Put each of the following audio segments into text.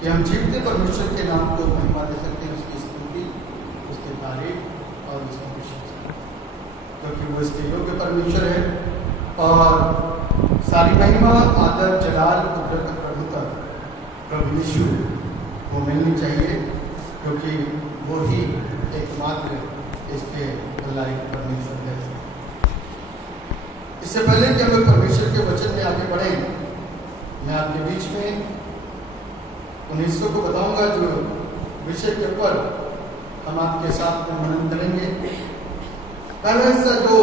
कि हम जीवते परमेश्वर के नाम को महिमा दे सकते हैं, उसकी स्तुति, उसके तारीफ और उसकी प्रशंसा, क्योंकि वो इसके योग्य परमेश्वर है। और सारी महिमा, आदर, जलाल, कुदरत, प्रभुता प्रभु यीशु को मिलनी चाहिए, क्योंकि वो ही एकमात्र इसके लायक परमेश्वर है। इससे पहले कि हम लोग परमेश्वर के वचन में आगे बढ़ें, मैं आपके बीच में उन हिस्सों को बताऊंगा जो विषय के ऊपर हम आपके साथ में मनन करेंगे। पहला हिस्सा जो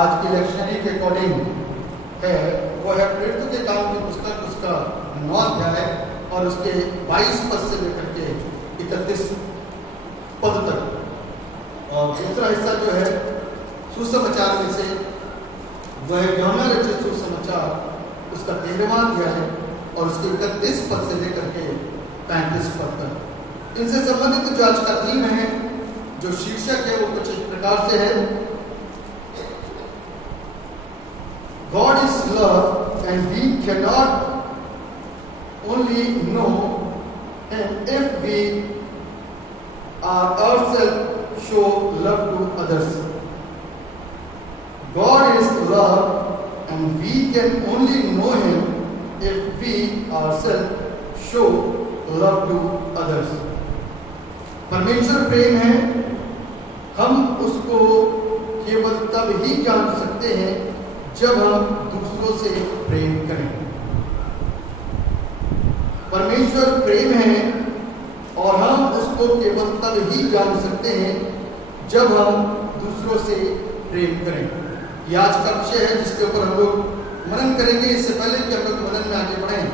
आज की लेक्शनरी के अकॉर्डिंग है वो है प्रेरितों के काम की पुस्तक, उसका 9 अध्याय और उसके 22 पद से लेकर के 31 पद तक। और दूसरा हिस्सा जो है सुसमाचार में से जो है यूहन्ना रचित सुसमाचार, उसका 13वां अध्याय और उसके 31 पद से लेकर के 35 पद तक। इनसे संबंधित जो आज का थीम है, जो शीर्षक है, वो कुछ इस प्रकार से है, God is love and we cannot only know Him if we ourselves show love to others. God is love and we can only know Him if we ourselves show love to others. परमेश्वर प्रेम है, हम उसको केवल तब ही जान सकते हैं जब हम दूसरों से प्रेम करें। परमेश्वर प्रेम है और हम उसको केवल तब ही जान सकते हैं जब हम दूसरों से प्रेम करें। यह आज का विषय है जिसके ऊपर हम लोग मनन करेंगे। इससे पहले कि हम लोग मनन में आगे बढ़ें,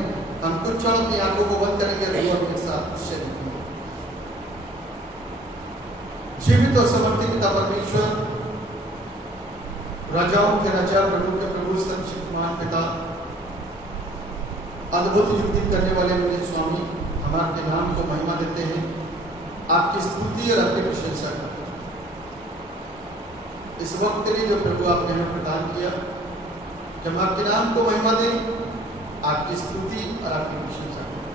हम कुछ क्षण अपनी आंखों को बंद करेंगे और अपने साथ विषय देखेंगे। जीवित और समर्थित पिता परमेश्वर, राजाओं के राजा, प्रभु के प्रभु, सर्वशक्तिमान पिता, अद्भुत युक्ति करने वाले मेरे स्वामी, हम आपके नाम को महिमा देते हैं, आपकी स्तुति और आपकी प्रशंसा करते हैं। इस वक्त के लिए जो प्रभु आपने हमें प्रदान किया, कि हम आपके नाम को महिमा दें, आपकी स्तुति और आपकी प्रशंसा करें।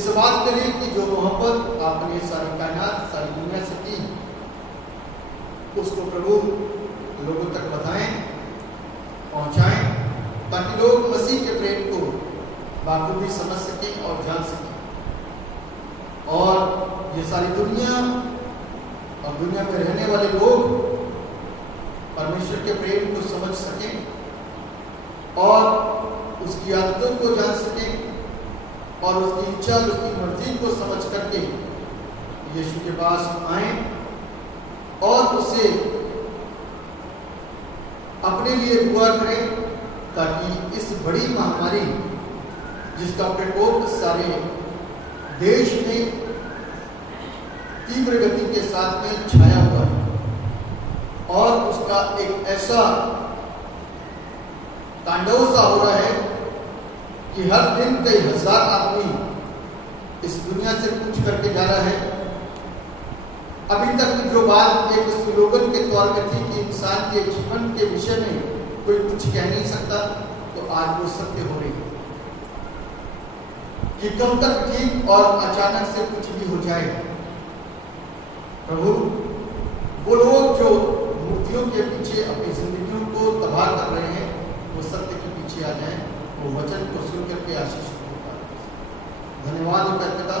इस बात के लिए कि जो मोहब्बत आपने सारी कायनात, सारी दुनिया से की, उसको प्रभु लोगों तक बताएं, पहुंचाएं, ताकि लोग मसीह के प्रेम को बाखूबी समझ सकें और जान सकें, और ये सारी दुनिया और दुनिया में रहने वाले लोग परमेश्वर के प्रेम को समझ सकें और उसकी आदतों को जान सकें और उसकी इच्छा, उसकी मर्जी को समझ करके यीशु के पास आए और उसे अपने लिए दुआ करें, ताकि इस बड़ी महामारी जिसका प्रकोप सारे देश में तीव्र गति के साथ में छाया हुआ है और उसका एक ऐसा तांडव सा हो रहा है कि हर दिन कई हजार आदमी इस दुनिया से कूच करके जा रहा है। अभी तक जो बात एक स्लोगन के तौर में थी कि इंसान के जीवन के विषय में कोई कुछ कह नहीं सकता, तो आज वो सत्य हो रही है कि कब तक ठीक और अचानक से कुछ भी हो जाए। प्रभु, वो लोग जो मूर्तियों के पीछे अपनी जिंदगियों को तबाह कर रहे हैं, वो सत्य के पीछे आ जाएं, वो वचन को सुन करके आशीष को पाएं। धन्यवाद होता है पिता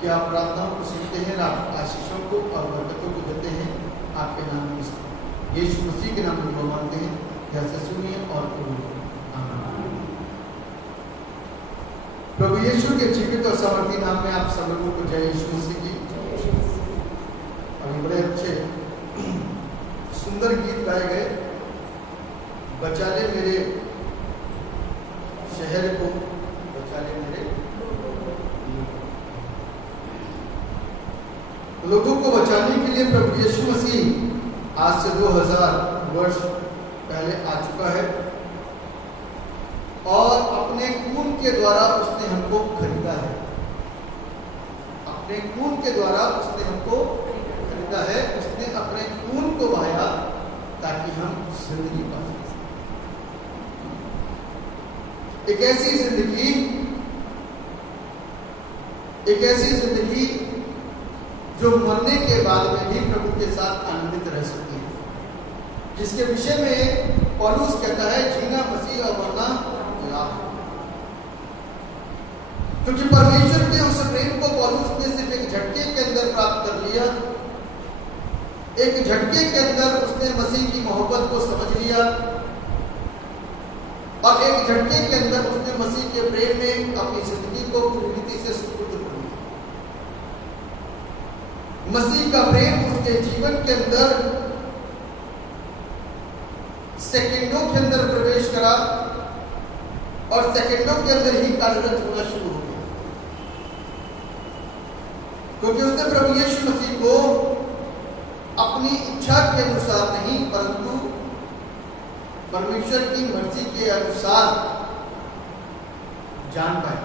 कि आप प्रार्थनाओं को सुनते हैं, आप आशीषों को और बरकतों को देते हैं। आपके नाम में यीशु मसीह के नाम में मांगते हैं, जैसे सुनिए और आमीन। प्रभु यीशु के जीवित और सामर्थी नाम में आप सब लोगों को जय यीशु मसीह की। अभी बड़े अच्छे सुंदर गीत गाए गए, बचा ले मेरे शहर को, बचा ले मेरे लोगों को बचाने के लिए प्रभु यीशु मसीह आज से 2000 वर्ष पहले आ चुका है और अपने खून के द्वारा उसने हमको खरीदा है। अपने खून के द्वारा उसने हमको खरीदा है। उसने अपने खून को बहाया ताकि हम जिंदगी पा सकें, एक ऐसी जिंदगी एक ऐसी जिंदगी जो मरने के बाद में भी प्रभु के साथ आनंदित रह सकती है, जिसके विषय में पौलुस कहता है जीना मसीह और मरना लाभ। क्योंकि परमेश्वर के उस प्रेम को पौलुस ने सिर्फ एक झटके के अंदर प्राप्त कर लिया, एक झटके के अंदर उसने मसीह की मोहब्बत को समझ लिया और एक झटके के अंदर उसने मसीह के प्रेम में अपनी जिंदगी को पूरी रीति से सुपुर्द कर दिया। मसीह का प्रेम उसके जीवन के अंदर सेकंडों के अंदर प्रवेश करा और सेकंडों के अंदर ही कार्यरत होना शुरू हो गया, क्योंकि उसने प्रभु यीशु मसीह को अपनी इच्छा के अनुसार नहीं परंतु परमेश्वर की मर्जी के अनुसार जान पाया।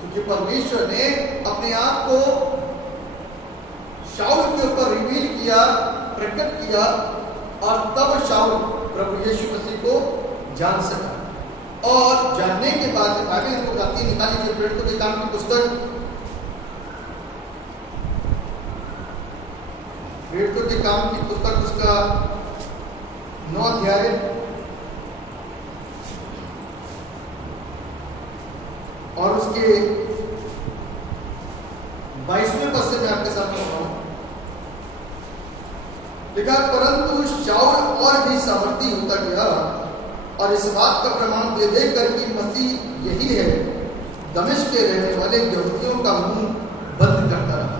क्योंकि परमेश्वर ने अपने आप को शाऊल के ऊपर रिवील किया, प्रकट किया और तब शाऊल प्रभु यीशु मसीह को जान सका। और जानने के बाद आगे हमको कहती है, निकाल लीजिए प्रेरितों के काम की पुस्तक, प्रेरितों के काम की पुस्तक उसका 9 अध्याय और उसके 22वें पद से मैं आपके सामने पढ़ रहा हूं। लिखा, परंतु शाऊल और भी सामर्थी होता गया और इस बात का प्रमाण दे देकर कि मसीह यही है, दमिश्क के रहने वाले यहूदियों का मुंह बंद करता रहा।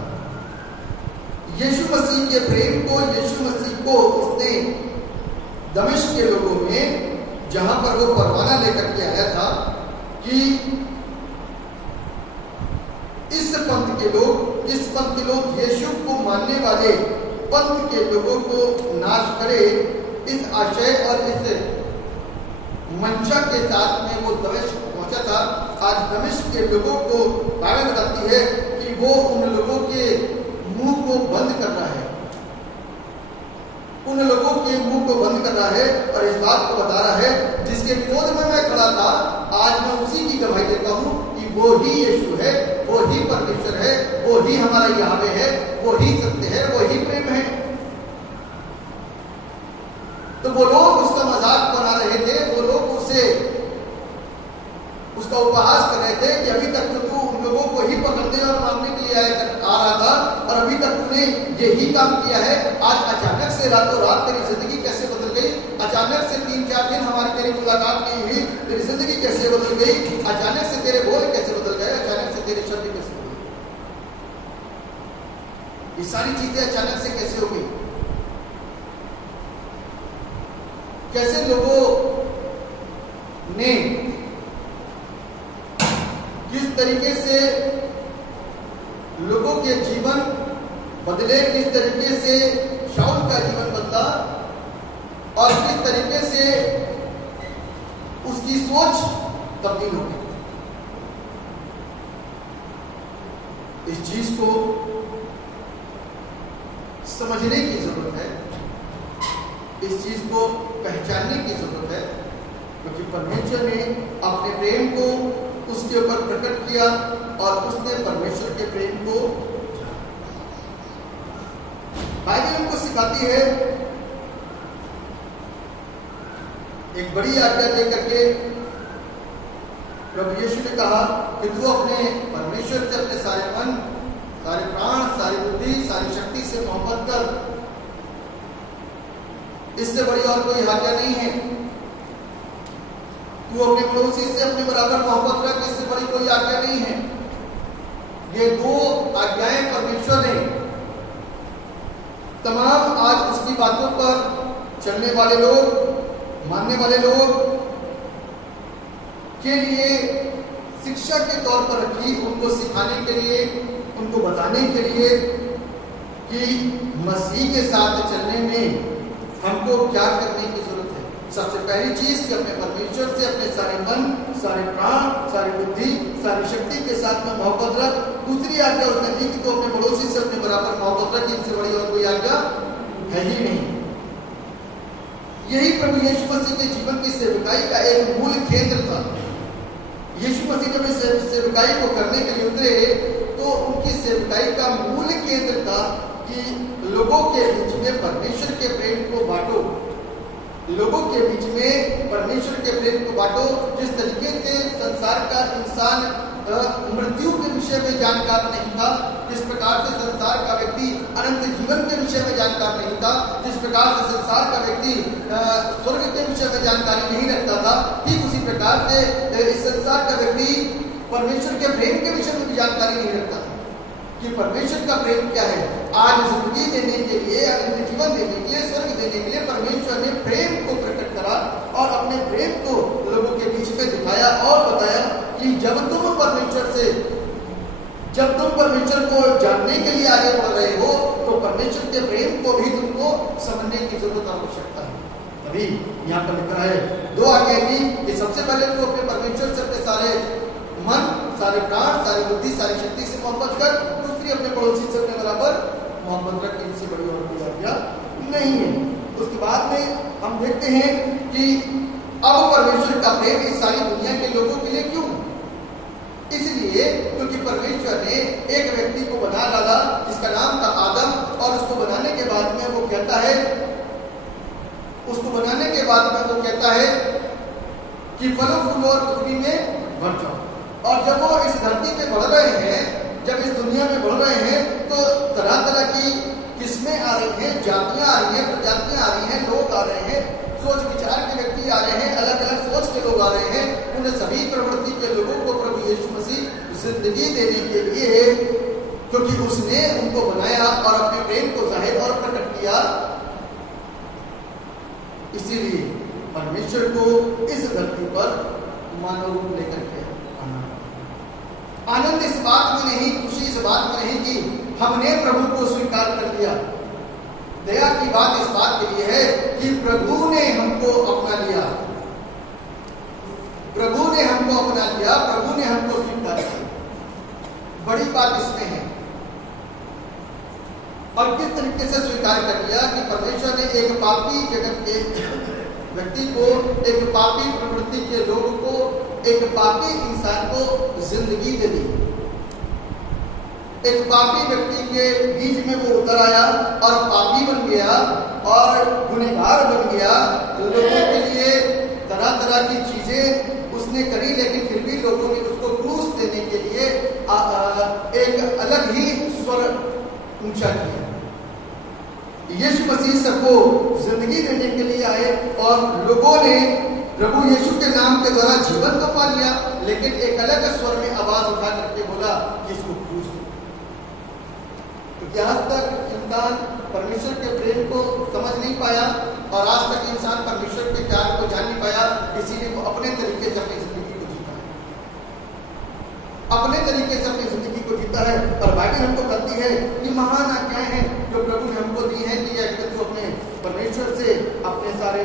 यीशु मसीह के प्रेम को, यीशु मसीह को उसने दमिश्क के लोगों में, जहां पर वो परवाना लेकर के आया था कि इस पंथ के लोग यीशु को मानने वाले पंथ के लोगों को नाश करे, इस आशय और इस मंशा के साथ में वो दमिश्क पहुंचा था। आज दमिश्क के लोगों को बाइबल बताती है कि वो उन लोगों के मुंह को बंद कर रहा है, उन लोगों के मुंह को बंद कर रहा है और इस बात को बता रहा है जिसके विरोध में मैं खड़ा था, आज मैं उसी की गवाही देता हूं कि वो ही यीशु है, वो ही परमेश्वर है, वो ही हमारा यहोवा है, वो ही सत्य है, वो ही प्रेम है। तो वो लोग उसका मजाक बना रहे थे, वो लोग उसका उपहास कर रहे थे कि अभी तक तो तू उन लोगों को ही पकड़ने और मारने के लिए आ रहा था और अभी तक तूने यही काम किया है। आज अचानक से रातों रात तेरी जिंदगी कैसे बदल गई? अचानक से 3-4 दिन हमारी तेरी मुलाकात नहीं हुई, तेरी जिंदगी कैसे बदल गई? अचानक से तेरे बोल कैसे बदल गए? अचानक से तेरे शब्द कैसे बदल गए? ये सारी चीजें अचानक से कैसे हो गई? कैसे लोगों ने किस तरीके से लोगों के जीवन बदले, किस तरीके से शाऊल का जीवन बदला और किस तरीके से उसकी सोच तब्दील हो गई। इस चीज को समझने की जरूरत है, इस चीज को पहचानने की जरूरत है, क्योंकि परमेश्वर ने अपने प्रेम को उसके ऊपर प्रकट किया और उसने परमेश्वर के प्रेम को, बाइबल हमको सिखाती है, एक बड़ी आज्ञा दे करके प्रभु यीशु ने कहा कि तू अपने परमेश्वर से अपने सारे मन, सारे प्राण, सारी बुद्धि, सारी शक्ति से मोहब्बत कर। इससे बड़ी और कोई आज्ञा नहीं है। तू अपने पड़ोसी से अपने बराबर मोहब्बत रख, इससे बड़ी कोई आज्ञा नहीं है। ये 2 आज्ञाएं परमेश्वर ने तमाम आज उसकी बातों पर चलने वाले लोग, मानने वाले लोग के लिए शिक्षा के तौर पर रखी, उनको सिखाने के लिए, उनको बताने के लिए कि मसीह के साथ चलने में हमको क्या करने की जरूरत है। सबसे पहली चीज कि अपने परमेश्वर से अपने सारे मन, सारे प्राण, सारी बुद्धि, सारी शक्ति के साथ में मोहब्बत रख। दूसरी आज्ञा उसने दी कि तो अपने पड़ोसी से अपने बराबर मोहब्बत रख। इनसे बड़ी और कोई आज्ञा है ही नहीं। यही प्रभु यीशु मसीह के जीवन की सेवकाई का एक मूल केंद्र था। यीशु मसीह जब इस सेवकाई को करने के लिए उतरे तो केंद्र था कि लोगों के बीच में परमेश्वर के प्रेम को बांटो, लोगों के बीच में परमेश्वर के प्रेम को बांटो। जिस तरीके से संसार का इंसान मृत्यु के विषय में जानकार नहीं था, जिस प्रकार से संसार का व्यक्ति अनंत जीवन के विषय में जानकार नहीं था, जिस प्रकार से संसार का व्यक्ति स्वर्ग के विषय में जानकारी नहीं रखता था, ठीक उसी प्रकार से इस संसार का व्यक्ति परमेश्वर के प्रेम के विषय में भी जानकारी नहीं रखता था कि परमेश्वर का प्रेम क्या है। आज जिंदगी देने के लिए, अनंत जीवन देने के लिए, स्वर्ग देने के लिए परमेश्वर ने प्रेम को प्रकट करा और अपने प्रेम को लोगों के बीच में दिखाया और बताया कि जब तुम परमेश्वर को जानने के लिए आगे बढ़ रहे हो तो परमेश्वर के प्रेम को भी तुमको समझने की जरूरत आवश्यकता है। अभी यहाँ पर लिखा है 2 आज्ञा की कि सबसे पहले तो अपने परमेश्वर से अपने सारे मन, सारे प्राण, सारी बुद्धि, सारी शक्ति से मोहब्बत कर, दूसरी अपने पड़ोसी से अपने बराबर मोहब्बत रख। इनसे बड़ी और कोई आज्ञा नहीं है। उसके बाद में हम देखते हैं कि अब परमेश्वर का प्रेम इस सारी दुनिया के लोगों के लिए क्यों? इसलिए क्योंकि परमेश्वर ने एक व्यक्ति को बना डाला जिसका नाम था आदम, और उसको बनाने के बाद में वो कहता है कि फलो फूलो और पृथ्वी में भर जाओ। और जब वो इस धरती पे बढ़ रहे हैं, जब इस दुनिया में बढ़ रहे हैं, तो तरह तरह की किस्में आ रही हैं, जातियां आ रही हैं, प्रजातियां आ रही हैं, लोग आ रहे हैं, सोच विचार के व्यक्ति आ रहे हैं, अलग अलग सोच के लोग आ रहे हैं। उन सभी प्रवृत्ति के लोगों को प्रभु यीशु मसीह जिंदगी देने के लिए, क्योंकि उसने उनको बनाया और अपने प्रेम को जाहिर और प्रकट किया, इसीलिए परमेश्वर को इस धरती पर मानव रूप लेकर के आनंद इस बात में नहीं, खुशी इस बात में नहीं कि हमने प्रभु को स्वीकार कर लिया। दया की बात इस बात के लिए है कि प्रभु ने हमको अपना लिया, प्रभु ने हमको अपना लिया, प्रभु ने हमको स्वीकार किया। बड़ी बात इसमें है। और किस तरीके से स्वीकार कर लिया कि परमेश्वर ने एक पापी जगत के व्यक्ति को, एक पापी प्रवृत्ति के लोग को, एक पापी इंसान को जिंदगी दे दी। एक पापी व्यक्ति के बीच में वो उतर आया और पापी बन गया और गुनहगार बन गया। लोगों के लिए तरह तरह की चीजें उसने करी, लेकिन फिर भी लोगों ने उसको क्रूस देने के लिए एक अलग ही स्वर ऊंचा किया। यीशु मसीह सबको जिंदगी देने के लिए आए और लोगों ने प्रभु यीशु के नाम के द्वारा जीवन तो पा लिया, लेकिन एक अलग स्वर में आवाज उठा करके बोला कि इसको क्रूस दो। क्योंकि आज तक इंसान परमेश्वर के प्रेम को समझ नहीं पाया और आज तक इंसान परमेश्वर के प्यार को जान नहीं पाया, इसीलिए वो अपने तरीके से अपनी जिंदगी को जीता है, अपने तरीके से अपनी जिंदगी को जीता है। और बाइबल हमको कहती है कि महान आज्ञाएं हैं जो प्रभु ने हमको दी है कि तू अपने परमेश्वर से अपने सारे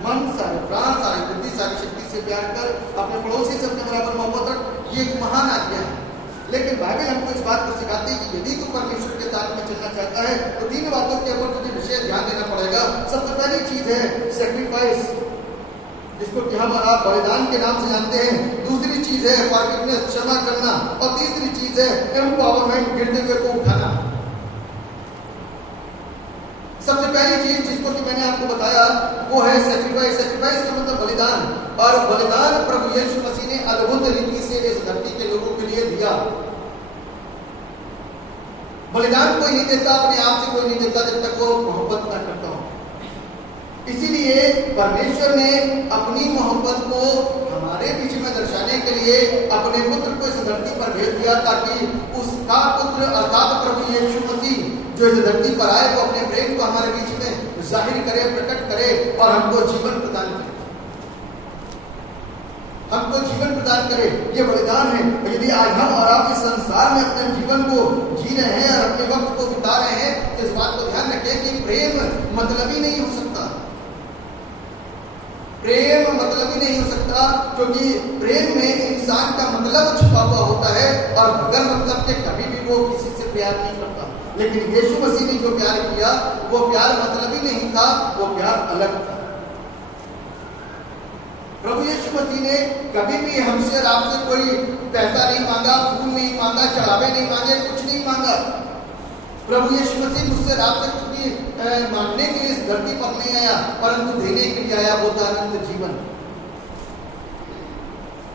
मन, सारे प्राण, सारी बुद्धि, सारी शक्ति से प्यार कर, अपने पड़ोसी से अपने बराबर मोहब्बत रख। ये एक महान आज्ञा है। लेकिन बाइबल हमको इस बात को सिखाती है कि यदि तू परमेश्वर के साथ में चलना चाहता है तो 3 बातों के ऊपर तुझे विशेष ध्यान देना पड़ेगा। सबसे पहली चीज है सैक्रिफाइस, जिसको कि हम आप बलिदान के नाम से जानते हैं। दूसरी चीज है फॉरगिवनेस, क्षमा करना। और तीसरी चीज है एम्पावरमेंट, गिरते हुए को उठाना। सबसे पहली चीज जिसको कि मैंने आपको बताया वो है सैक्रिफाइस। सैक्रिफाइस का मतलब बलिदान, और बलिदान प्रभु यीशु मसीह ने अद्भुत रीति से इस धरती के लोगों के लिए दिया। बलिदान कोई नहीं देता, अपने आप से कोई नहीं देता जब तक वो मोहब्बत ना करता हो। इसीलिए परमेश्वर ने अपनी मोहब्बत को हमारे बीच में दर्शाने के लिए अपने पुत्र को इस धरती पर भेज दिया, ताकि उसका पुत्र अर्थात प्रभु यीशु मसीह जो इस धरती पर आए वो अपने प्रेम को हमारे बीच में जाहिर करे, प्रकट करे और हमको जीवन प्रदान करे, हमको जीवन प्रदान करे। ये बलिदान है। यदि आज हम और आप इस संसार में अपने जीवन को जी रहे हैं और अपने वक्त को बिता रहे हैं तो इस बात को ध्यान रखें कि प्रेम मतलबी नहीं हो सकता। प्रेम मतलबी नहीं हो सकता, क्योंकि प्रेम में इंसान का मतलब छुपा हुआ होता है और बगैर मतलब के कभी भी वो किसी से प्यार नहीं करता। लेकिन यीशु मसीह ने जो प्यार किया वो प्यार मतलबी नहीं था, वो प्यार अलग था। प्रभु यीशु मसीह ने कभी भी हमसे और आपसे कोई पैसा नहीं मांगा, फूल नहीं मांगा, चढ़ावे नहीं मांगे, कुछ नहीं मांगा। प्रभु यीशु मसीह मुझसे रात तक मांगने के लिए इस धरती पर नहीं आया, परंतु देने के लिए आया, वो था अनंत जीवन।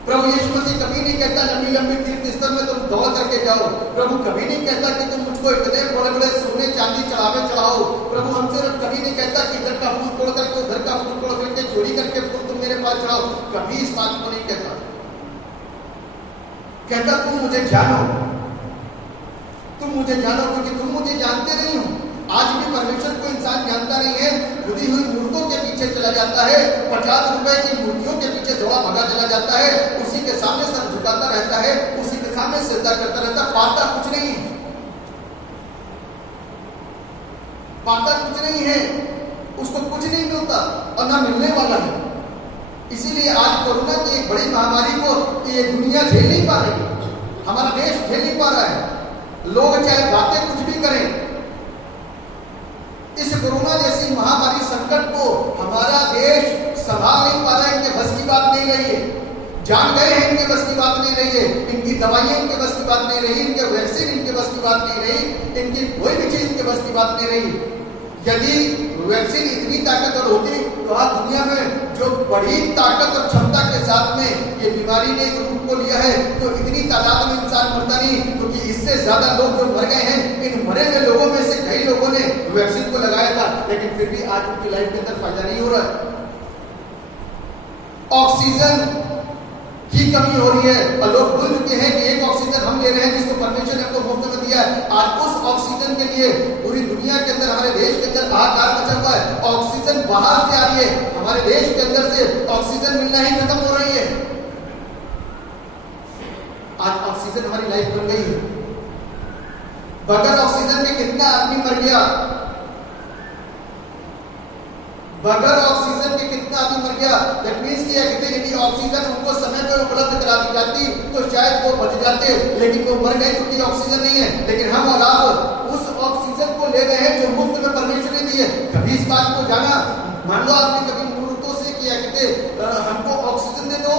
प्रभु यीशु मसीह कभी नहीं कहता लंबी लंबी तीर्थ स्थल में तुम दौड़ करके जाओ। प्रभु कभी नहीं कहता कि तुम मुझको इतने बड़े बड़े सोने चांदी चढ़ावे चढ़ाओ। प्रभु हमसे कभी नहीं कहता कि इधर का फूल तोड़ करके उधर का फूल तोड़ करके चोरी करके फूल तुम मेरे पास चढ़ाओ। कभी इस बात को नहीं कहता। कहता तुम मुझे जानो, तुम मुझे जानो, क्योंकि तुम मुझे जानते नहीं हो। आज भी परमेश्वर को इंसान जानता नहीं है, खुदी हुई मूर्तों के पीछे चला जाता है, 50 रुपए की मूर्तियों के पीछे दौड़ा भागा चला जाता है, उसी के सामने सर झुकाता रहता है, उसी के सामने सिजदा करता रहता, पाता कुछ नहीं, पाता कुछ नहीं है, उसको कुछ नहीं मिलता और ना मिलने वाला है। इसीलिए आज कोरोना की एक बड़ी महामारी को ये दुनिया झेल नहीं पा रही है, हमारा देश झेल नहीं पा रहा है। लोग चाहे बातें कुछ भी करें, इस कोरोना जैसी महामारी संकट को हमारा देश संभाल नहीं पा रहा है। इनके बस की बात नहीं रही है, जान गए हैं, इनके बस की बात नहीं रही है, इनकी दवाइयां इनके बस की बात नहीं रही, इनके वैक्सीन इनके बस की बात नहीं रही, इनकी कोई भी चीज इनके बस की बात नहीं रही। यदि वैक्सीन इतनी ताकतवर होती तो आज दुनिया में जो बड़ी ताकत और क्षमता के साथ में ये बीमारी ने रूप को लिया है, तो इतनी तादाद में इंसान मरता नहीं, क्योंकि इससे ज्यादा लोग जो मर गए हैं, इन मरे हुए लोगों में से कई लोगों ने वैक्सीन को लगाया था, लेकिन फिर भी आज उनकी लाइफ के अंदर फायदा नहीं हो रहा है। ऑक्सीजन की कमी हो रही है और लोग भूल चुके हैं कि एक ऑक्सीजन हम ले रहे हैं जिसको परमेश्वर ने हमको मुफ्त में दिया है। आज उस ऑक्सीजन के लिए पूरी दुनिया के अंदर, हमारे देश के अंदर हाहाकार मचा हुआ है। ऑक्सीजन बाहर से आ रही है, हमारे देश के अंदर से ऑक्सीजन मिलना ही खत्म हो रही है। आज ऑक्सीजन हमारी लाइफ बन गई है। बगैर ऑक्सीजन के कितना आदमी मर गया, बगैर ऑक्सीजन के कितना आदमी मर गया। दैट मींस कि यदि ऑक्सीजन उनको समय पर उपलब्ध करा दी जाती तो शायद वो बच जाते, लेकिन वो मर गए क्योंकि ऑक्सीजन नहीं है। लेकिन हम और आप उस ऑक्सीजन को ले रहे हैं जो मुफ्त में परमेश्वर ने दी है। कभी इस बात को जाना, मान लो आपने कभी मूर्तों से किया कहते हमको ऑक्सीजन दे दो,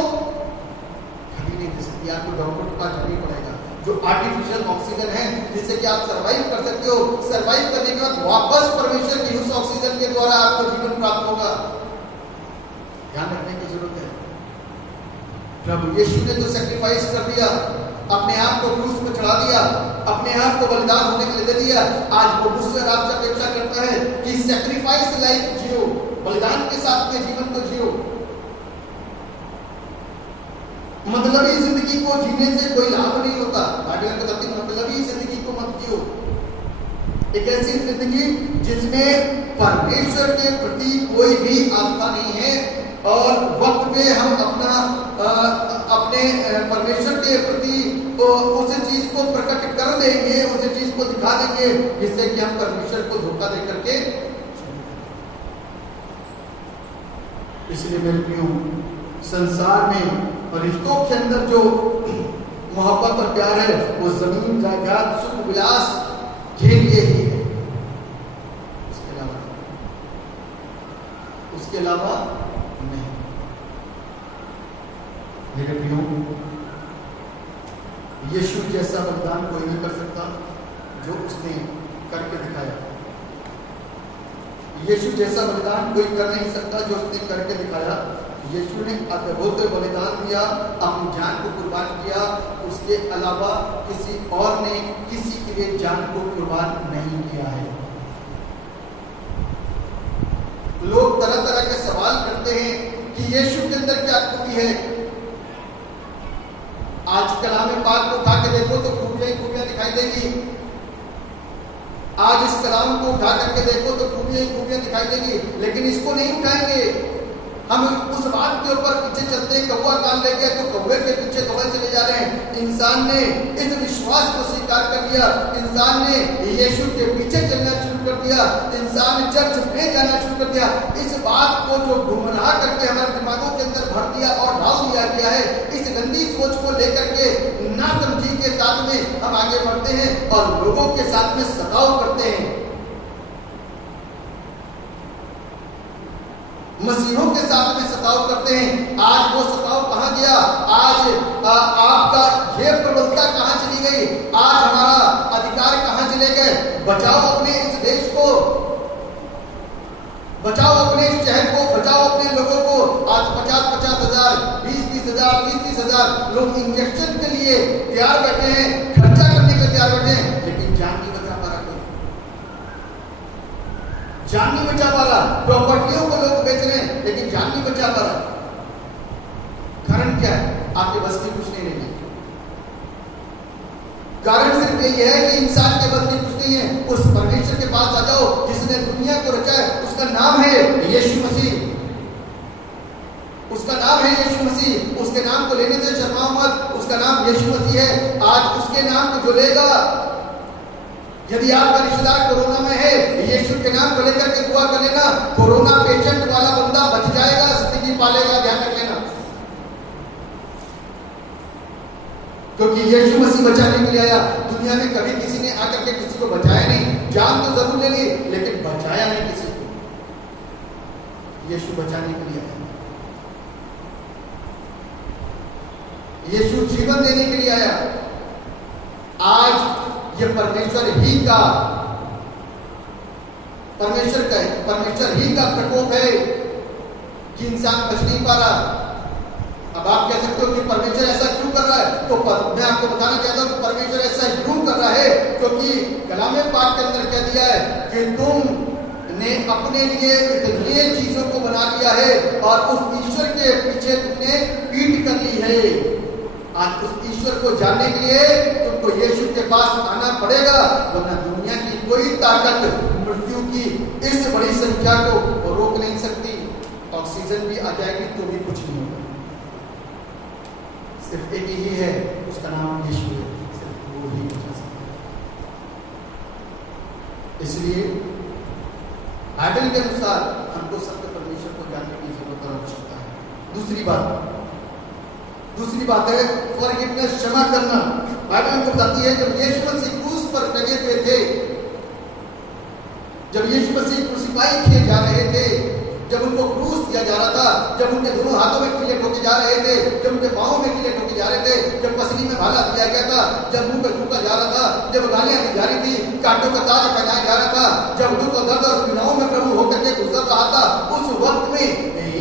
कभी नहीं दे सकती, आपको डॉक्टर के पास जाना पड़ेगा। जो आर्टिफिशियल ऑक्सीजन है जिससे कि आप सर्वाइव कर सकते हो, सर्वाइव करने के बाद वापस परमेश्वर की उस ऑक्सीजन के द्वारा आपको जीवन प्राप्त होगा। ध्यान रखने की जरूरत है। प्रभु यीशु ने तो सैक्रिफाइस कर दिया, अपने आप को क्रूस पर चढ़ा दिया, अपने आप को बलिदान होने के लिए दे दिया। आज वो मुझसे और आपसे अपेक्षा करता है कि सैक्रिफाइस लाइफ जियो, बलिदान के साथ में जीवन को जियो। मतलबी जिंदगी को जीने से कोई लाभ नहीं होता। मतलबी जिंदगी को मत जियो। एक ऐसी जिंदगी जिसमें परमेश्वर के प्रति कोई भी आस्था नहीं है और वक्त पे हम अपने परमेश्वर के प्रति उस चीज को प्रकट कर देंगे, उस चीज को दिखा देंगे जिससे कि हम परमेश्वर को धोखा दे करके। इसलिए मेरे प्रियो, संसार में रिश्तों के अंदर जो मोहब्बत और प्यार है वो जमीन जायदाद सुख विलास के लिए ही है, उसके अलावा नहीं। मेरे प्रियो, यीशु जैसा बलिदान कोई नहीं कर सकता जो उसने करके दिखाया। यीशु जैसा बलिदान कोई कर नहीं सकता जो उसने करके दिखाया। यीशु ने अद्भुत बलिदान दिया, अपनी जान को कुर्बान किया, उसके अलावा किसी और ने किसी के लिए जान को कुर्बान नहीं किया है। लोग तरह तरह के सवाल करते हैं कि यीशु के अंदर क्या खूबी है। आज कलाम पाक को उठा के देखो तो खूबियां ही खूबियां दिखाई देगी। आज इस कलाम को उठा करके देखो तो खूबियां ही खूबियां दिखाई देगी, लेकिन इसको नहीं उठाएंगे। हम उस बात के ऊपर पीछे चलते हैं, कौवा कान ले गया तो कौवे के पीछे दौड़े चले जा रहे हैं। इंसान ने इस विश्वास को स्वीकार कर लिया, इंसान ने यीशु के पीछे चलना शुरू कर दिया, इंसान ने चर्च में जाना शुरू कर दिया। इस बात को जो गुमराह करके हमारे दिमागों के अंदर भर दिया और डाल दिया गया है, इस गंदी सोच को लेकर के नासमझी के साथ में हम आगे बढ़ते हैं और लोगों के साथ में सताव करते हैं। मसीहों के साथ में सताव करते हैं। आज वो सताव कहां गया? आज आपका ये प्रबलता कहां चली गई? आज हमारा अधिकार कहां चले गए? बचाओ अपने इस देश को, बचाओ अपने इस शहर को, बचाओ अपने लोगों को। आज 50-50 हजार, 20-20 हजार, 30-30 हजार लोग इंजेक्शन के लिए तैयार बैठे हैं, खर्चा करने के तैयार बैठे हैं, लेकिन जान नहीं बचा पा रहा कोई, जान नहीं बचा पा रहा। प्रॉपर्टियों को लोग बेच रहे हैं, लेकिन जान नहीं बचा पा रहा। कारण क्या है? आपके बस की कुछ नहीं रही। कारण सिर्फ यही है कि इंसान के बस की कुछ नहीं है। उस परमेश्वर के पास आ जाओ जिसने दुनिया को रचा है। उसका नाम है यीशु मसीह, उसका नाम है यीशु मसीह। उसके नाम को लेने से शर्माओ मत, उसका नाम यीशु मसीह है। आज उसके नाम को जो लेगा, यदि आपका रिश्तेदार कोरोना में है, यीशु के नाम को लेकर के दुआ कर लेना, कोरोना पेशेंट वाला बंदा बच जाएगा, जिंदगी पालेगा। ध्यान रख लेना, क्योंकि यीशु मसीह बचाने के लिए आया। दुनिया में कभी किसी ने आकर के किसी को बचाया नहीं। जान तो जरूर ले ली, लेकिन बचाया नहीं किसी को। यीशु बचाने के लिए आया, यीशु जीवन देने के लिए आया। आज ये परमेश्वर ही का प्रकोप है कि इंसान बच नहीं पा रहा। अब आप कह सकते हो कि परमेश्वर ऐसा क्यों कर रहा है, तो मैं आपको बताना चाहता हूं कि परमेश्वर ऐसा क्यों कर रहा है, क्योंकि कलाम पाक के अंदर कह दिया है कि तुमने अपने लिए इतनी चीजों को बना लिया है और उस ईश्वर के पीछे तुमने पीठ कर ली है। आज उस ईश्वर को जानने के लिए तुमको यीशु के पास आना पड़ेगा, वरना दुनिया की कोई ताकत मृत्यु की इस बड़ी संख्या को रोक नहीं सकती। ऑक्सीजन भी आ जाएगी तो भी कुछ नहीं होगा। सिर्फ एक ही है, उसका नाम यीशु है, सिर्फ वो ही बचा सकता है। इसलिए बाइबल के अनुसार हमको सत्य परमेश्वर को जानने की जरूरत और आवश्यकता है। दूसरी बात है फॉरगिवनेस, क्षमा करना। बाइबल हमको बताती है जब यीशु मसीह क्रूस पर लगे हुए थे, जब यीशु मसीह क्रूसिफाई किए जा रहे थे, जब उनको क्रूस दिया जा रहा था, जब उनके दोनों हाथों में कीले ठोके जा रहे थे, जब उनके पांवों में कीले ठोके जा रहे थे, जब पसली में भाला दिया गया था, जब मुंह पे थूका जा रहा था, जब गालियां दी जा रही थी, कांटों का ताज पहनाया जा रहा था, जब दुख और दर्द और पीड़ाओं में प्रभु होकर के गुजर रहा था, उस वक्त में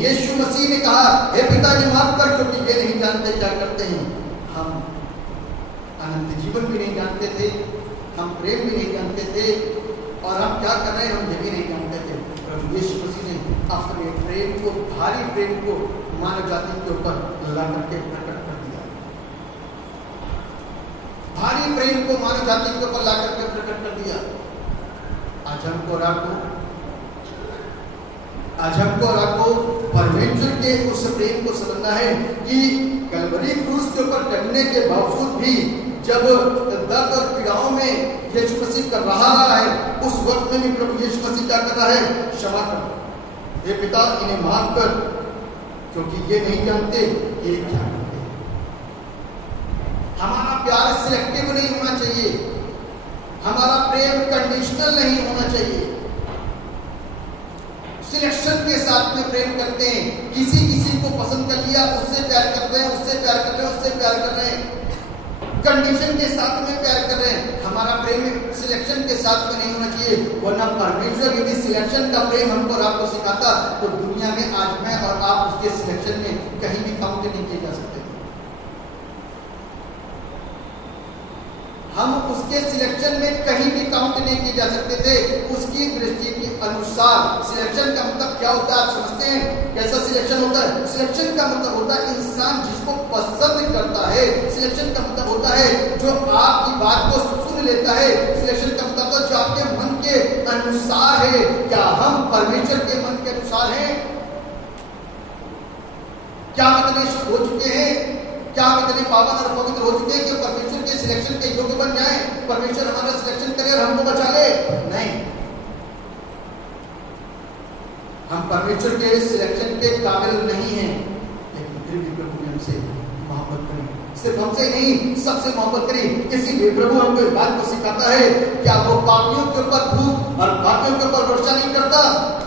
यीशु मसीह ने कहा, हे पिताजी माफ कर, क्योंकि ये नहीं जानते क्या करते हैं। हम अनंत जीवन भी नहीं जानते थे, हम प्रेम भी नहीं जानते थे, और हम क्या कर रहे हैं हम ये भी नहीं जानते थे। प्रभु यीशु मसीह ने अपने प्रेम को, भारी प्रेम को मानव जाति के ऊपर ला करके प्रकट कर दिया। भारी प्रेम को मानव जाति के ऊपर ला करके प्रकट कर दिया। आज हमको और आपको परमेश्वर के उस प्रेम को समझना है कि कलवरी क्रूस के ऊपर चढ़ने के बावजूद भी जब दर्द और पीड़ाओं में यीशु मसीह कर रहा है, उस वक्त में भी प्रभु यीशु मसीह क्या कर रहा है? क्षमा कर, हे पिता इन्हें माफ कर, क्योंकि ये नहीं जानते कि ये क्या करते हैं। हमारा प्यार सिलेक्टिव नहीं होना चाहिए, हमारा प्रेम कंडीशनल नहीं होना चाहिए। सिलेक्शन के साथ में प्रेम करते हैं, किसी को पसंद कर लिया, उससे प्यार कर रहे हैं, उससे प्यार कर रहे हैं, उससे प्यार कर रहे हैं, कंडीशन के साथ में प्यार कर रहे हैं। हमारा प्रेम सिलेक्शन के साथ में नहीं होना चाहिए, वरना परमेश्वर यदि सिलेक्शन का प्रेम हमको और आपको सिखाता तो दुनिया में आज मैं और आप उसके सिलेक्शन में कहीं भी काउंट नहीं किए जा सकते। हम उसके सिलेक्शन में कहीं भी काउंट नहीं किए जा सकते थे। उसकी दृष्टि के अनुसार सिलेक्शन का मतलब क्या होता है आप समझते हैं? कैसा सिलेक्शन होता है? सिलेक्शन का मतलब होता है इंसान जिसको पसंद करता है। सिलेक्शन का मतलब होता है जो आपकी बात को सुन लेता है। सिलेक्शन का मतलब होता है जो आपके मन के अनुसार है। क्या हम परमेश्वर के मन के अनुसार हैं? क्या हम इतने शुद्ध हो चुके हैं? क्या हम इतने पावन और पवित्र हो चुके हैं कि परमेश्वर के सिलेक्शन के योग्य बन जाएं? परमेश्वर हमारा सिलेक्शन करे और हमको बचा ले? नहीं, हम परमेश्वर के सिलेक्शन के काबिल नहीं हैं, लेकिन फिर भी प्रभु ने हमसे मोहब्बत करी। सिर्फ हमसे नहीं, सबसे मोहब्बत करी। इसीलिए प्रभु हमको इस बात को सिखाता है, क्या वो पापियों के ऊपर धूप और पापियों के ऊपर वर्षा नहीं करता?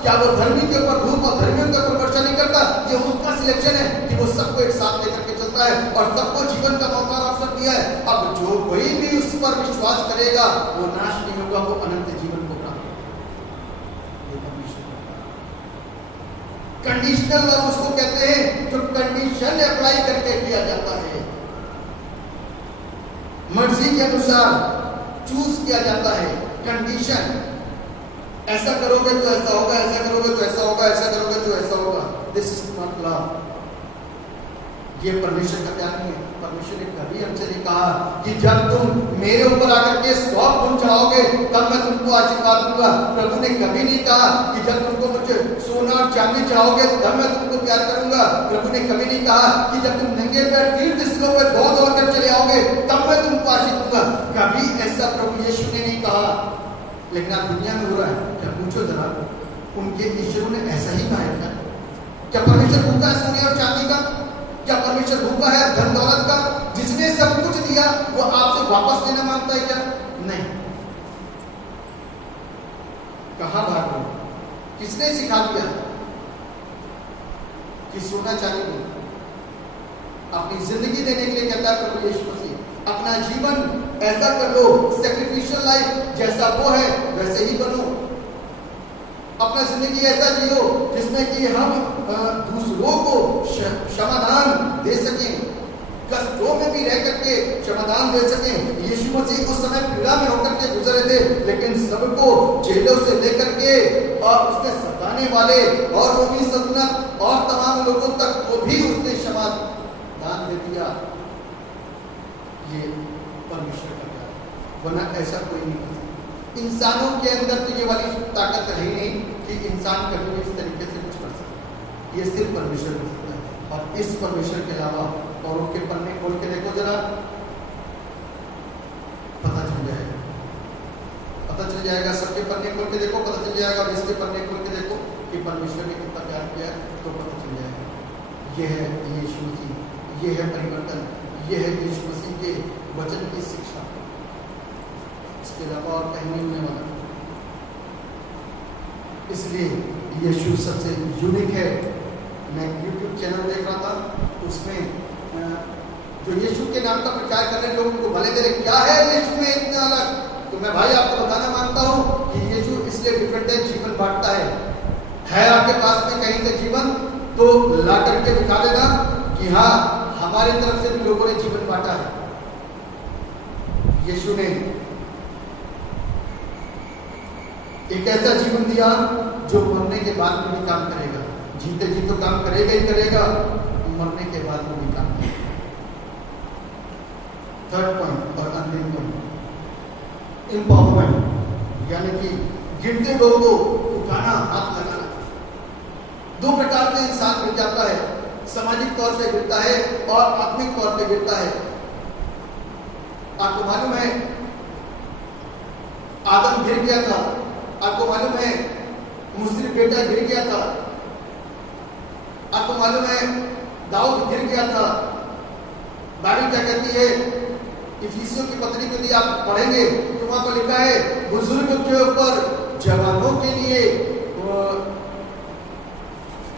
क्या वो धर्मी के ऊपर धूप और धर्मियों के ऊपर वर्षा नहीं करता? ये उसका सिलेक्शन है कि वो सबको एक साथ लेकर के चलता है और सबको जीवन का मौका और अवसर दिया है। अब जो कोई भी उस पर विश्वास करेगा वो नाश नहीं होगा, होगा वो अनंत जीवन को प्राप्त होगा। कंडीशनल लव उसको कहते हैं जो कंडीशन अप्लाई करके किया जाता है, मर्जी के अनुसार चूज किया जाता है। कंडीशन, ऐसा करोगे तो ऐसा होगा, ऐसा करोगे तो ऐसा होगा, ऐसा करोगे तो ऐसा होगा। This is not love. ये परमेश्वर का प्यार नहीं है। परमेश्वर ने कभी हमसे नहीं कहा कि जब तुम मेरे ऊपर आकर के 100 गुण चढ़ाओगे तब मैं तुमको आशीर्वाद दूंगा। प्रभु ने कभी नहीं कहा कि जब तुमको मुझे सोना और चांदी चढ़ाओगे तब मैं तुमको प्यार करूंगा। प्रभु ने कभी नहीं कहा कि जब तुम नंगे पैर तीर्थ स्थलों पर दौड़ कर चले आओगे तब मैं तुमको आशीष दूंगा। कभी ऐसा प्रभु यीशु ने नहीं कहा। लेकिन आज दुनिया में हो रहा है, क्या पूछो जरा, उनके ईश्वरों ने ऐसा ही कहा है क्या? परमेश्वर भूखा है सोने और चांदी का? क्या परमेश्वर भूखा है धन दौलत का? जिसने सब कुछ दिया वो आपसे वापस लेना मांगता है क्या? नहीं। कहां भाग रहे? किसने सिखा दिया कि सोना चांदी दो? अपनी जिंदगी देने के लिए कहता है प्रभु यीशु मसीह, अपना जीवन ऐसा कर लो, सैक्रिफिशियल लाइफ जैसा वो है वैसे ही बनो। अपना जिंदगी ऐसा जियो जिसमें कि हम दूसरों को क्षमादान दे सकें, कष्टों में भी रह करके क्षमादान दे सकें। यीशु मसीह उस समय पीड़ा में होकर के गुजरे थे, लेकिन सबको जेलों से लेकर के और उसके सताने वाले और रोमी सल्तनत और तमाम लोगों तक को भी उसने क्षमादान दे दिया। ये परमेश्वर का प्यार, वरना ऐसा कोई नहीं कर सकता। इंसानों के अंदर तो ये वाली ताकत है ही नहीं कि इंसान कभी भी इस तरीके से कुछ कर सकता। ये सिर्फ परमेश्वर कर सकता है। और इस परमेश्वर के अलावा औरों के पन्ने खोल के देखो जरा, पता चल जाएगा। पता चल जाएगा, सबके पन्ने खोल के देखो पता चल जाएगा। और इसके पन्ने खोल के देखो कि परमेश्वर ने कितना प्यार किया है तो पता चल जाएगा। ये है यीशु मसीह, ये है परिवर्तन, ये है यीशु मसीह के वचन की शिक्षा। इसके अलावा और कहीं नहीं होने वाला। इसलिए यीशु सबसे यूनिक है। मैं YouTube चैनल देख रहा था, उसमें जो यीशु के नाम का प्रचार कर रहे लोग उनको भले दे रहे, क्या है यीशु में इतना अलग? तो मैं भाई आपको बताना मांगता हूँ कि यीशु इसलिए डिफरेंट है, जीवन बांटता है आपके पास में कहीं से जीवन तो ला करके दिखा देना कि हाँ हमारे तरफ से भी लोगों ने जीवन बांटा है। यीशु ने एक ऐसा जीवन दिया जो मरने के बाद में भी काम करेगा। जीते जी तो काम करेगा ही करेगा, मरने के बाद में भी काम करेगा। थर्ड पॉइंट और अंतिम पॉइंट, एम्पावरमेंट, यानी कि गिरते लोगों को उठाना, हाथ लगाना। दो प्रकार से इंसान गिर जाता है, सामाजिक तौर से गिरता है और आत्मिक तौर पे गिरता है। आपको मालूम है आदम गिर गया था, आपको मालूम है मुस्लिम बेटा गिर गया था, आपको मालूम है दाऊद गिर गया था। बाइबल क्या कहती है? इफिसियों की पत्री को यदि आप पढ़ेंगे तो वहां पर लिखा है बुजुर्ग के ऊपर, जवानों के लिए,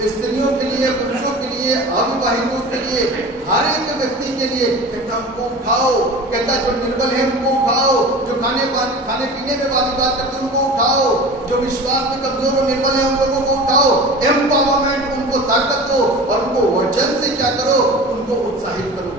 स्त्रियों के लिए, पुरुषों के लिए, अविवाहितों के लिए, हर एक व्यक्ति के लिए कहता उनको उठाओ। कहता जो निर्बल है उनको उठाओ, जो खाने पीने में वाली बात करते उनको उठाओ, जो विश्वास में कमजोर और निर्बल है उन लोगों को उठाओ। एम्पावरमेंट, उनको ताकत दो और उनको वचन से क्या करो? उनको उत्साहित करो,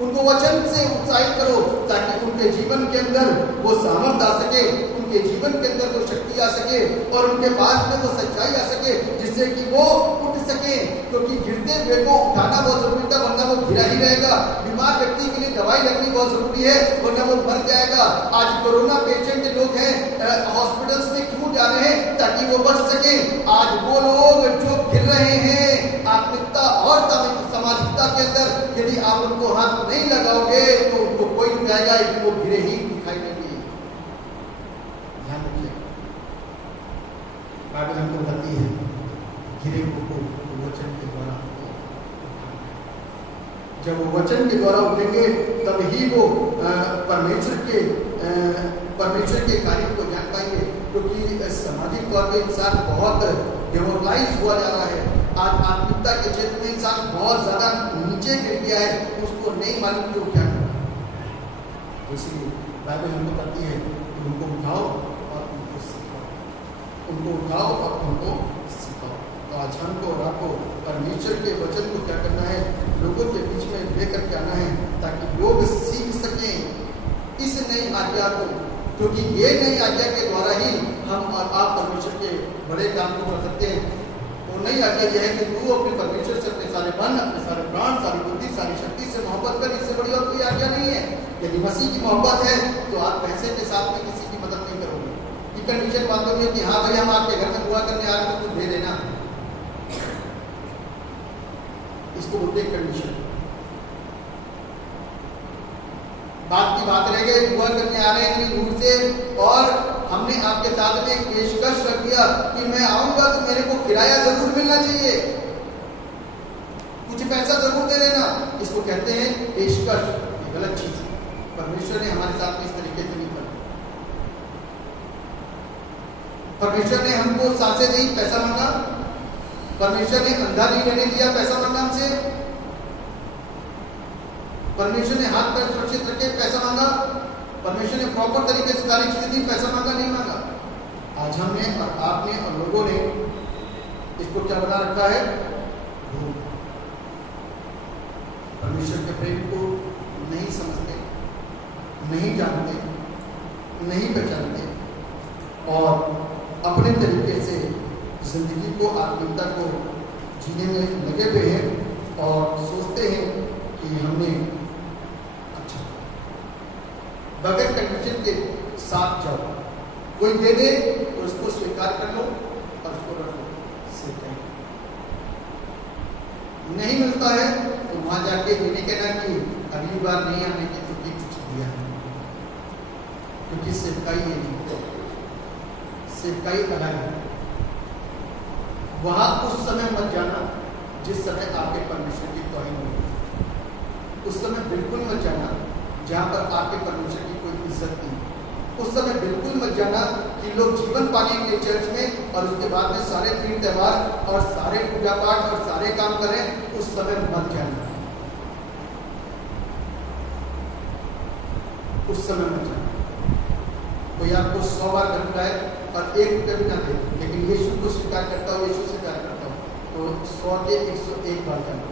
उनको वचन से उत्साहित करो ताकि उनके जीवन के अंदर वो सामर्थ आ सके, उनके जीवन के अंदर वो शक्ति आ सके और उनके पास में वो सच्चाई आ सके जिससे कि वो उठ सके। क्योंकि गिरते हुए को उठाना बहुत जरूरी था, वरना वो गिरा ही रहेगा। बीमार व्यक्ति के लिए दवाई लगनी बहुत जरूरी है, वरना वो मर जाएगा। आज कोरोना पेशेंट लोग हैं हॉस्पिटल्स में क्यों जा रहे हैं? ताकि वो बच सके। आज वो लोग जो गिर रहे हैं आत्मिकता और सामाजिकता के अंदर, यदि आप उनको हाथ नहीं लगाओगे तो उनको कोई नहीं जाएगा कि वो गिरे ही दिखाई देंगे। ध्यान रखिए, बाइबल हमको बताती है गिरे को वचन के द्वारा, जब वो वचन के द्वारा उठेंगे तब ही वो परमेश्वर के कार्य को जान पाएंगे। क्योंकि सामाजिक तौर पे इंसान बहुत डेमोरलाइज हुआ जा रहा है। आज आत्मिकता के क्षेत्र में इंसान बहुत ज्यादा नीचे गिर गया है, उसको नहीं मालूम कि वो क्या कर रहा है। इसलिए बाइबल हमको कहती है कि उनको उठाओ और उनको सिखाओ, उनको उठाओ और उनको सिखाओ। तो आज हमको और आपको परमेश्वर के वचन को क्या करना है, लोगों के बीच में लेकर के आना है, ताकि लोग सीख सकें इस नई आज्ञा को, क्योंकि ये नई आज्ञा के द्वारा ही हम और आप परमेश्वर के बड़े काम को कर सकते हैं। वो नई आज्ञा यह है कि तू अपने परमेश्वर से अपने सारे मन, अपने सारे प्राण, सारी बुद्धि, सारी शक्ति से मोहब्बत कर। इससे बड़ी और कोई आज्ञा नहीं है। यदि मसीह की मोहब्बत है तो आप पैसे के साथ में किसी की मदद नहीं करोगे। ये कंडीशन बात होगी कि हाँ भाई हम आपके घर में दुआ करने आ रहे हैं तो दे देना, इसको बोलते हैं कंडीशन। बात की बात रह गई, दुआ करने आ रहे हैं इतनी दूर से और हमने आपके साथ में एक पेशकश रख दिया कि मैं आऊंगा तो मेरे को किराया जरूर मिलना चाहिए, कुछ पैसा जरूर दे देना। इसको कहते हैं पेशकश। ये गलत चीज है। परमेश्वर ने हमारे साथ में इस तरीके से नहीं करा। परमेश्वर ने हमको सांसें दी, पैसा मांगा। परमेश्वर ने अंधा नहीं रहने दिया, पैसा मांगा हमसे। परमेश्वर ने हाथ पैर सुरक्षित रखे, पैसा मांगा। परमेश्वर ने प्रॉपर तरीके से सारी चीजें दी, पैसा मांगा, नहीं मांगा। आज हमने और आपने और लोगों ने इसको क्या बना रखा है, परमेश्वर के प्रेम को नहीं समझते, नहीं जानते, नहीं पहचानते और अपने तरीके से जिंदगी को, आत्मीयता को जीने में लगे हुए हैं और सोचते हैं कि हमने अच्छा बगैर कंडीशन के साथ जाओ। कोई दे दे तो उसको स्वीकार कर लो और उसको रखो, सीखें। नहीं मिलता है तो वहां जाके ये नहीं कहना कि अगली बार नहीं आने की, क्योंकि कुछ दिया है, क्योंकि सेवकाई ये नहीं, सेवकाई अलग है। वहां उस समय मत जाना जिस समय आपके परमेश्वर की तौहीन होगी। उस समय बिल्कुल मत जाना जहां पर आपके परमेश्वर की कोई इज्जत नहीं। उस समय बिल्कुल मत जाना कि लोग जीवन पाने के चर्च में और उसके बाद में सारे तीन त्योहार और सारे पूजा पाठ और सारे काम करें, उस समय मत जाना, उस समय मत जाना। कोई आपको 100 बार घर बुलाए और 1 रुपया भी ना दे, लेकिन यीशु को स्वीकार करता हो, यीशु से प्यार करता हो, तो 100 के 101 बार जाना।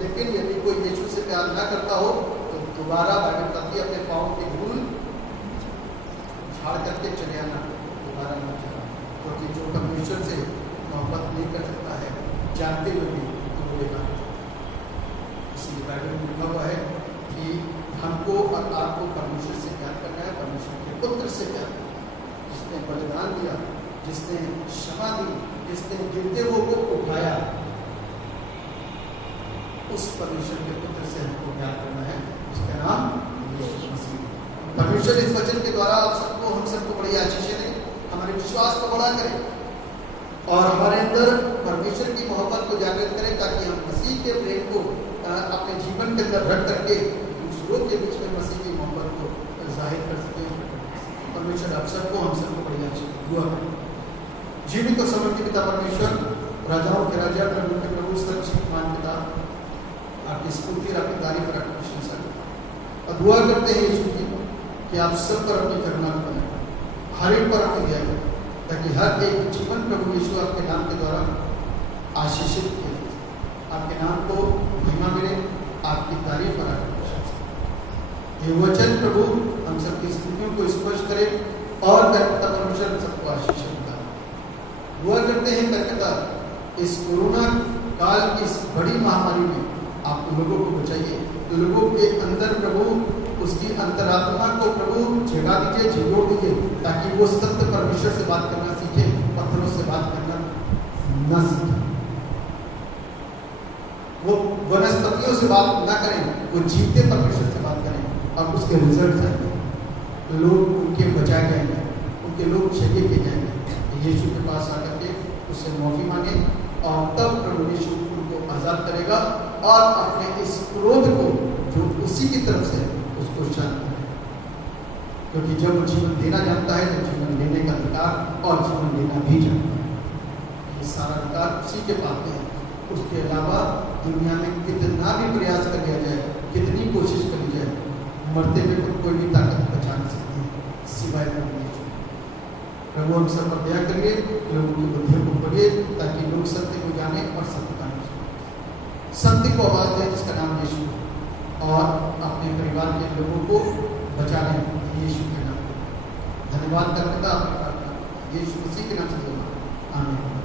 लेकिन यदि कोई यीशु से प्यार ना करता हो तो दोबारा बाइबल कहती है अपने पाँव की धूल झाड़ करके चले आना, दोबारा मत जाना। क्योंकि जो परमेश्वर से मोहब्बत नहीं कर सकता है जानते हुए भी तो बोलेगा। इसलिए बाइबल में लिखा हुआ है कि हमको और आपको परमेश्वर से प्यार करना है, परमेश्वर के पुत्र से प्यार करना है, जिसने बलिदान दिया, जिसने क्षमा दी, जिसने गिरते हुए को उठाया, उस परमेश्वर के पुत्र से हमको प्यार करना है, उसका नाम यीशु मसीह। परमेश्वर इस वचन के द्वारा आप सबको, हम सबको बड़ी आशीषें दें, हमारे विश्वास को बड़ा करें और हमारे अंदर परमेश्वर की मोहब्बत को जागृत करें, ताकि हम मसीह के प्रेम को अपने जीवन के अंदर रख करके दूसरों के बीच में मसीह की मोहब्बत को जाहिर कर सकें। परमेश्वर आप सबको, हम सबको बड़ी आशीष दुआ करें। जीवित और समर्पित पिता परमेश्वर, राजाओं के राजा, प्रभु के प्रभु, सर्वशक्तिमान पिता, आपकी स्तुति और आपकी तारीफ और आपकी प्रशंसा करते और दुआ करते हैं यीशु की कि आप सब पर अपनी करुणा करें, हर एक पर अपनी दया करें, ताकि हर एक जीवन प्रभु यीशु आपके नाम के द्वारा आशीषित किया जाए, आपके नाम को महिमा मिले, आपकी तारीफ और आपकी प्रशंसा। ये वचन प्रभु हम सबकी स्तुतियों को स्पर्श करे और करता परमेश्वर सबको आशीष देता। दुआ करते हैं करता इस कोरोना काल की इस बड़ी महामारी में आप लोगों को बचाइए, लोगों के अंदर प्रभु उसकी अंतरात्मा को प्रभु जगा दीजिए, झिगोड़ दीजिए, ताकि वो सत्य परमेश्वर से बात करना सीखे, पत्थरों से बात करना न सीखे, वो वनस्पतियों से बात न करें, वो जीवते परमेश्वर से बात करें और उसके रिजल्ट आएंगे, लोग उनके बचाए जाएंगे, उनके लोग छेड़े किए जाएंगे। यीशु के पास आकर के उससे माफी मांगे और तब प्रभु यीशु उनको आजाद करेगा और अपने इस क्रोध को जो उसी की तरफ से उसको शांत करेगा। क्योंकि जब वो जीवन देना जानता है तो जीवन लेने का अधिकार और जीवन लेना भी जानता है। ये सारा अधिकार उसी के पास है। उसके अलावा दुनिया में कितना भी प्रयास कर लिया जाए, कितनी कोशिश कर ली जाए, मरते हुए को कोई भी ताकत बचा नहीं सकती सिवाय प्रभु यीशु। प्रभु हम सब पर दया करिए, लोगों की बुद्धियों को खोलिए ताकि लोग सत्य को जाने और सत्य का अनुसरण, सत्य को आवाज दें जिसका नाम यीशु, और अपने परिवार के लोगों को बचा लें यीशु के नाम। धन्यवाद करने का आपने यीशु मसीह के नाम से, आमीन।